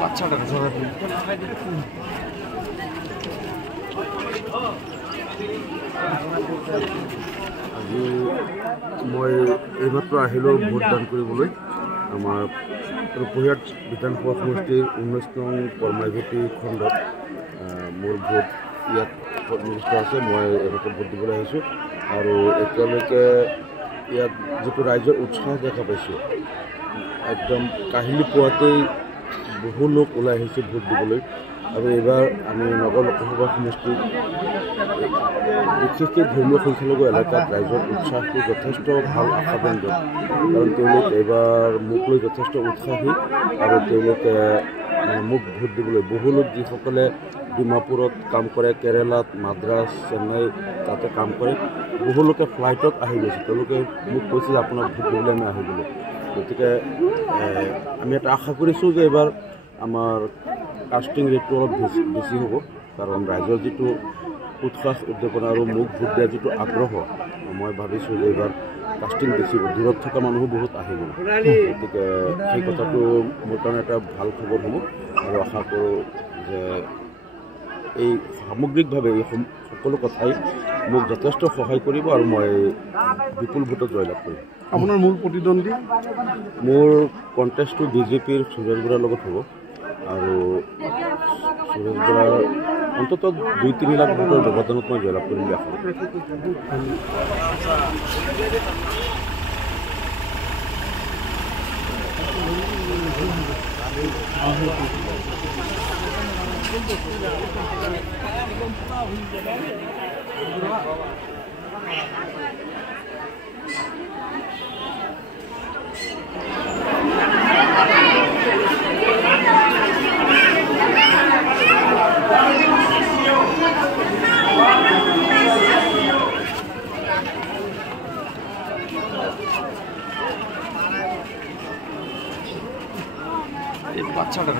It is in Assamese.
বাচ্চাটা আজি মই এইমাত্ৰ আহিলোঁ ভোটদান কৰিবলৈ আমাৰ ৰূপহীয়াত বিধানসভা সমষ্টিৰ 19 নং কৰ্মাভূতি খণ্ডত মোৰ ভোট ইয়াত নিৰ্দিষ্ট আছে। মই এইমাত্ৰ ভোট দিবলৈ আহিছোঁ আৰু এতিয়ালৈকে ইয়াত যিটো ৰাইজৰ উৎসাহ দেখা পাইছোঁ, একদম কাহিলী পোৱাতেই বহু লোক ওলাই আহিছে ভোট দিবলৈ। আৰু এইবাৰ আমি নগৰ লোকসভা সমষ্টিত বিশেষকৈ ধৰ্মীয় সংখ্যালঘু এলেকাত ৰাইজৰ উৎসাহটো যথেষ্ট ভাল আশাব্যঞ্জক, কাৰণ তেওঁলোক এইবাৰ মোক লৈ যথেষ্ট উৎসাহী আৰু তেওঁলোকে মোক ভোট দিবলৈ বহু লোক যিসকলে ডিমাপুৰত কাম কৰে, কেৰেলাত, মাদ্ৰাছ, চেন্নাই তাতে কাম কৰে, বহু লোকে ফ্লাইটত আহি গৈছে। তেওঁলোকে মোক কৈছে যে আপোনাক ভোট দিবলৈ আমি আহিবলৈ। গতিকে আমি এটা আশা কৰিছোঁ যে এইবাৰ আমাৰ কাষ্টিং ৰেটটো অলপ বেছি হ'ব, কাৰণ ৰাইজৰ যিটো উৎসাহ উদ্দীপনা আৰু মোক ভোট দিয়াৰ যিটো আগ্ৰহ, মই ভাবিছোঁ যে এইবাৰ কাষ্টিং বেছি হ'ব। দূৰত থকা মানুহো বহুত আহিব। গতিকে সেই কথাটো মোৰ কাৰণে এটা ভাল খবৰ হ'ব আৰু আশা কৰোঁ যে এই সামগ্ৰিকভাৱে এই সকলো কথাই মোক যথেষ্ট সহায় কৰিব আৰু মই বিপুল ভোটত জয়লাভ কৰিম। আপোনাৰ মূল প্ৰতিদ্বন্দ্বী? মোৰ কণ্টেষ্টটো বিজেপিৰ সুৰেশ বৰাৰ লগত হ'ব আৰু সুৰেশ বৰাৰ অন্ততঃ 2-3 লাখ ভোটৰ ব্যৱধানত মই জয়লাভ কৰিম বুলি আশা বাচ্চাটা